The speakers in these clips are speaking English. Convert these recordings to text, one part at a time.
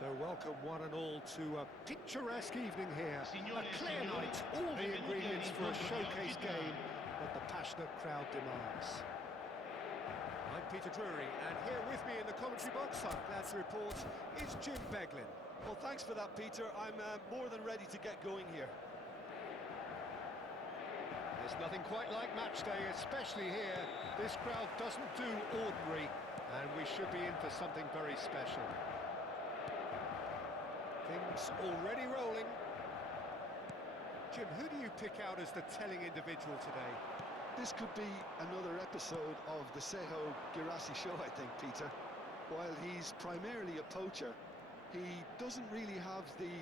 So welcome one and all to a picturesque evening here. A clear night, all the ingredients for a showcase game that the passionate crowd demands. I'm Peter Drury, and here with me in the commentary box, I'm glad to report, is Jim Beglin. Well, thanks for that, Peter. I'm more than ready to get going here. There's nothing quite like match day, especially here. This crowd doesn't do ordinary, and we should be in for something very special. Things already rolling. Jim, who do you pick out as the telling individual today? This could be another episode of the Seho Girassi show, I think, Peter. While he's primarily a poacher, he doesn't really have the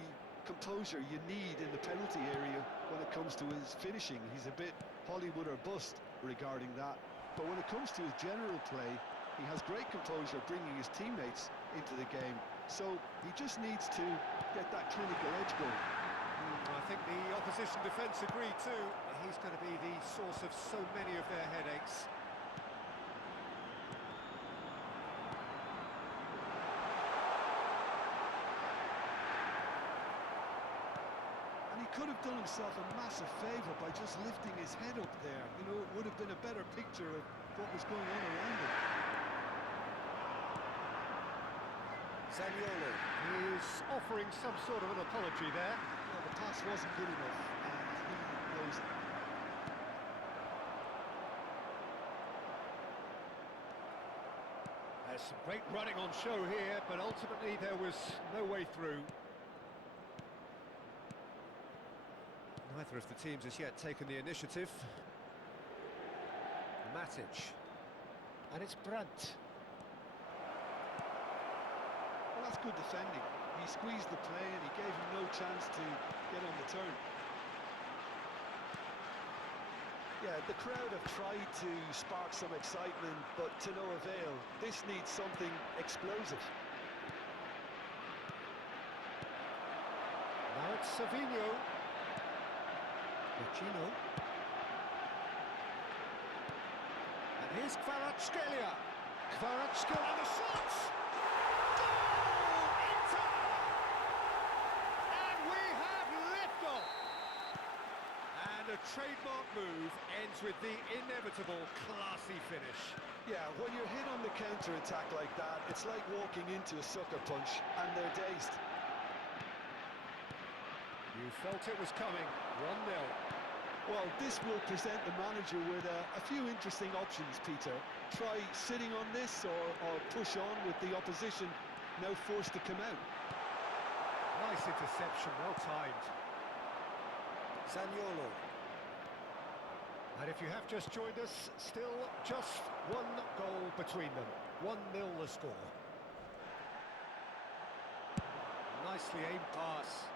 composure you need in the penalty area when it comes to his finishing. He's a bit Hollywood or bust regarding that. But when it comes to his general play, he has great composure bringing his teammates into the game. So he just needs to get that clinical edge going. I think the opposition defence agree too. He's going to be the source of so many of their headaches. And he could have done himself a massive favour by just lifting his head up there. You know, it would have been a better picture of what was going on around him. Zaniolo, he is offering some sort of an apology there. Well, the pass wasn't good enough, and he knows it. There's some great running on show here, but ultimately there was no way through. Neither of the teams has yet taken the initiative. Matic. And it's Brandt. Well, that's good defending. He squeezed the play and he gave him no chance to get on the turn. Yeah, the crowd have tried to spark some excitement, but to no avail. This needs something explosive. Now it's Savinho. Pacino. And here's Kvaratskhelia. Kvaratskhelia and the shots! Goal! Inter! And we have liftoff! And a trademark move ends with the inevitable classy finish. Yeah, when you're hit on the counter-attack like that, it's like walking into a sucker punch, and they're dazed. You felt it was coming, 1-0. Well, this will present the manager with a few interesting options, Peter. Try sitting on this or push on with the opposition now forced to come out. Nice interception, well timed. Zaniolo. And if you have just joined us, still just one goal between them. 1-0 the score. Nicely aimed pass.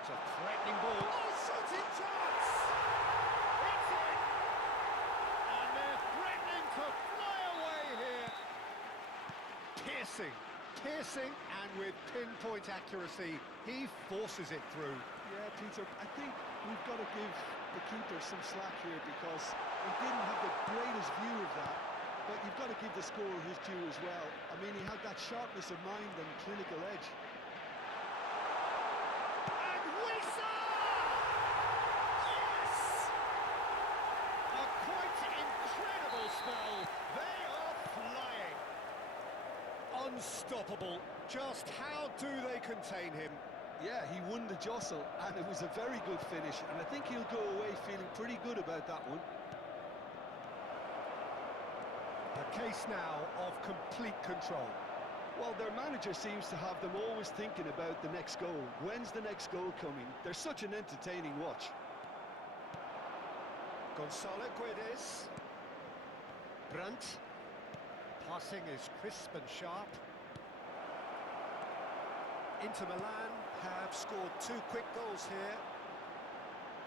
It's a threatening ball. Oh, shooting chance! It's in! And they're threatening to fly away here. Piercing, and with pinpoint accuracy, he forces it through. Yeah, Peter, I think we've got to give the keeper some slack here because he didn't have the greatest view of that, but you've got to give the scorer his due as well. I mean, he had that sharpness of mind and clinical edge. Unstoppable. Just how do they contain him? Yeah, he won the jostle, and it was a very good finish, and I think he'll go away feeling pretty good about that one. A case now of complete control. Well, their manager seems to have them always thinking about the next goal. When's the next goal coming? They're such an entertaining watch. Gonzalo Guedes. Brandt. Passing is crisp and sharp. Inter Milan have scored 2 quick goals here.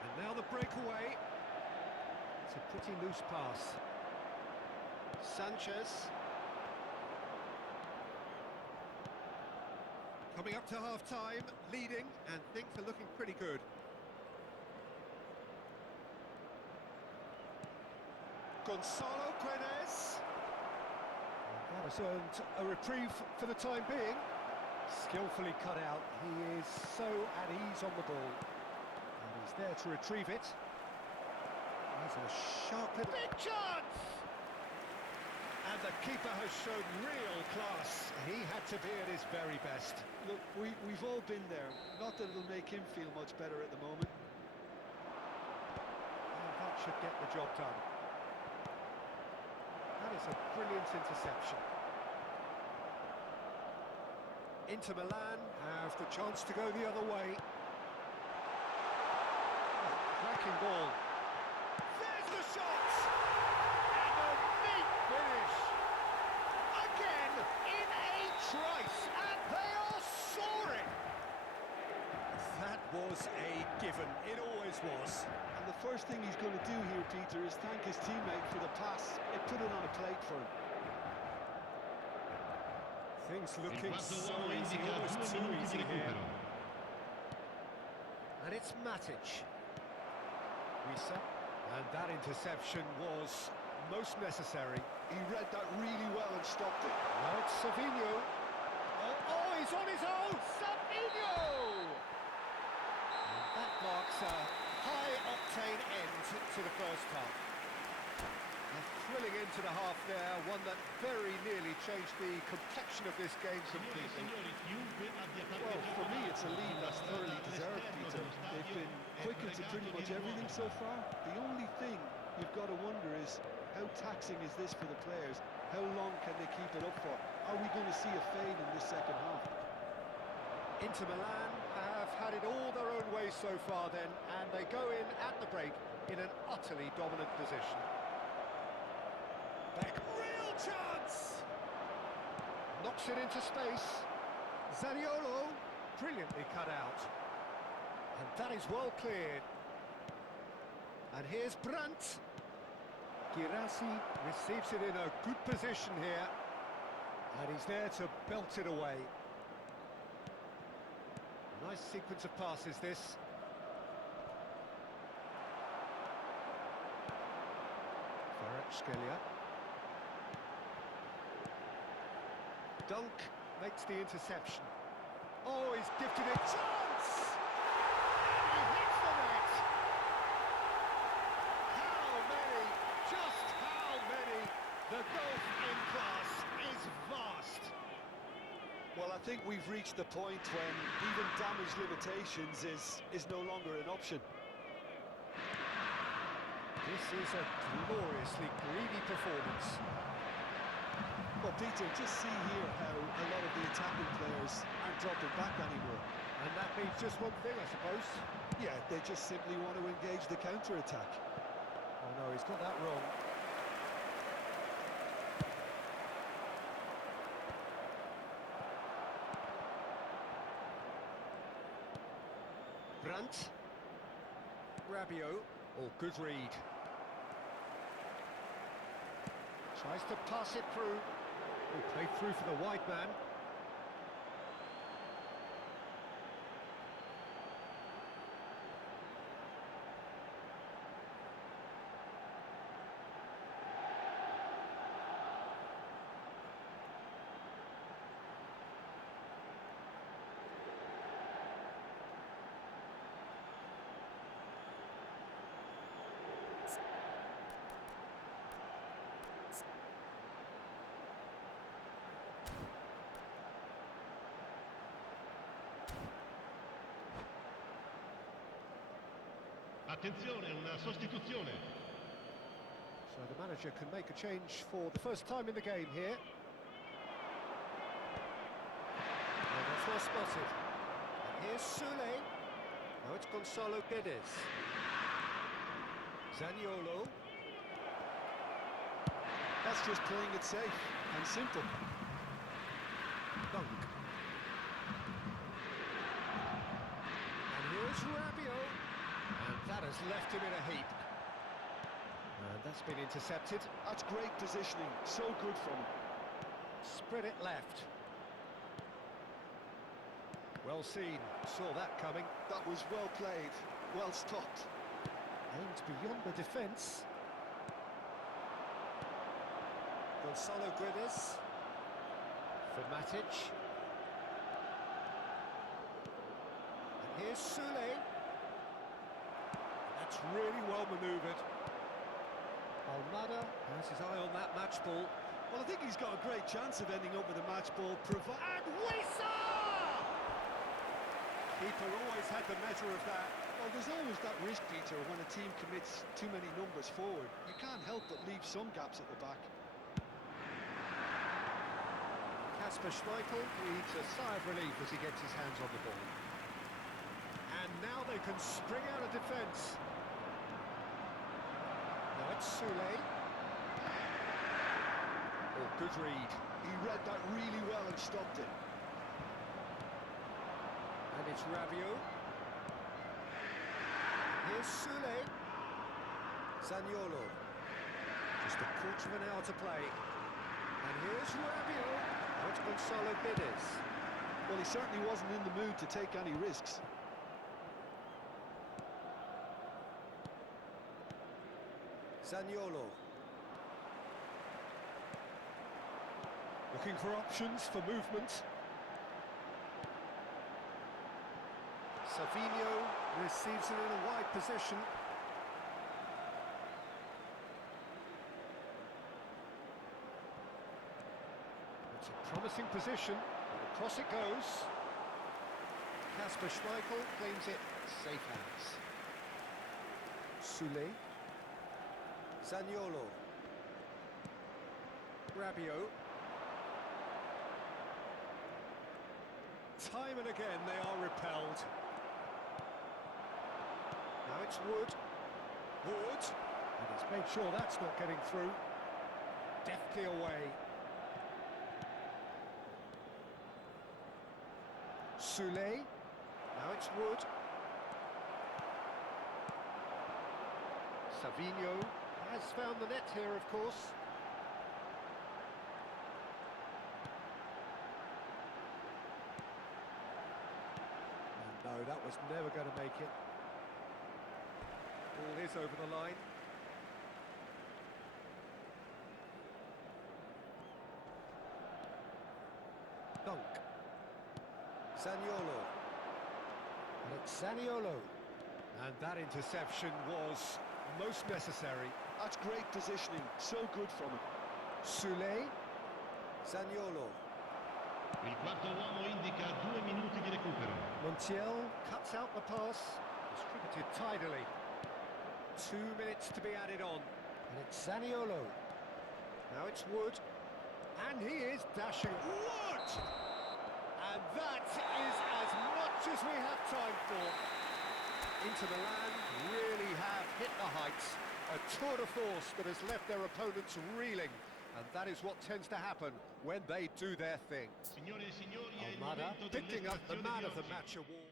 And now the breakaway. It's a pretty loose pass. Sanchez. Coming up to half-time, leading, and things are looking pretty good. Gonzalo Guedes. That has earned a reprieve for the time being. Skillfully cut out. He is so at ease on the ball. And he's there to retrieve it. There's a sharp little... Big chance! And the keeper has shown real class. He had to be at his very best. Look, we've all been there. Not that it'll make him feel much better at the moment. And that should get the job done. That is a brilliant interception. Inter Milan have the chance to go the other way. Oh, cracking ball. There's the shot! And a neat finish! Again, in a trice, and they are soaring! That was a given, it always was. And the first thing he's going to do here, Peter, is thank his teammate for the pass. It put it on a plate for him. Things looking so easy, almost too easy here. And it's Matic. Risa. And that interception was most necessary. He read that really well and stopped it. Now it's Savinho. Oh, he's on his own! Savinho! And that marks a high-octane end to the first half. A thrilling into the half there, one that very nearly changed the complexion of this game completely. Well, for me, it's a lead that's thoroughly deserved, Peter. They've been quick into pretty much everything so far. The only thing you've got to wonder is, how taxing is this for the players? How long can they keep it up for? Are we going to see a fade in this second half? Inter Milan have had it all their own way so far then, and they go in at the break in an utterly dominant position. Back, real chance! Knocks it into space. Zaniolo, brilliantly cut out. And that is well cleared. And here's Brandt. Girassi receives it in a good position here. And he's there to belt it away. Nice sequence of passes, this. Kvaratskhelia. Dunk makes the interception. Oh, he's gifted it. Chance! And he hits the net! How many? Just how many? The gulf in class is vast. Well, I think we've reached the point when even damage limitations is no longer an option. This is a gloriously greedy performance. Well, Peter, just see here how a lot of the attacking players aren't dropping back anymore. And that means just one thing, I suppose. Yeah, they just simply want to engage the counter-attack. Oh no, he's got that wrong. Brandt. Rabiot. Oh, good read. Tries to pass it through. Oh, played through for the wide man. Attenzione, una sostituzione. So the manager can make a change for the first time in the game here. And that's well spotted. And here's Sule. Now it's Gonzalo Guedes. Zaniolo. That's just playing it safe and simple. Dunk. And here's Rabiot. And that has left him in a heap. And that's been intercepted. That's great positioning, so good from him. Spread it left. Well seen, saw that coming. That was well played, well stopped. Aimed beyond the defence. Gonzalo Guedes. For Matic. And here's Sule. That's really well manoeuvred. Almada has his eye on that match ball. Well, I think he's got a great chance of ending up with a match ball, And Wissa! Keeper always had the measure of that. Well, there's always that risk, Peter, when a team commits too many numbers forward. You can't help but leave some gaps at the back. Kasper Schmeichel breathes a sigh of relief as he gets his hands on the ball. And now they can spring out of defence. Now it's Sule. Oh, good read. He read that really well and stopped it. And it's Rabiot. Here's Sule. Zaniolo. Just a quarter of an hour to play. And here's Rabiot. Now it's Gonzalo Guedes. Well, he certainly wasn't in the mood to take any risks. Zaniolo. Looking for options for movement. Savinho receives it in a wide position. It's a promising position. Across it goes. Kasper Schmeichel claims it safe hands. Sule. Zaniolo. Rabiot. Time and again they are repelled. Now it's Wood. Wood. And he's made sure that's not getting through. Deftly away. Sule. Now it's Wood. Savinho has found the net here, of course. No, that was never going to make it. Ball is over the line. Dunk. Zaniolo. And it's Zaniolo. And that interception was most necessary. That's great positioning, so good from him. Sule. Zaniolo. Il quarto uomo indica 2 minuti di recupero. Montiel cuts out the pass, distributed tidily. 2 minutes to be added on, and it's Zaniolo. Now it's Wood, and he is dashing. Wood! And that is as much as we have time for. Inter Milan really have hit the heights. A tour de force that has left their opponents reeling. And that is what tends to happen when they do their thing. Signore e signori, è il Almada momento picking up the dell'estrazione man di of the oggi. match award.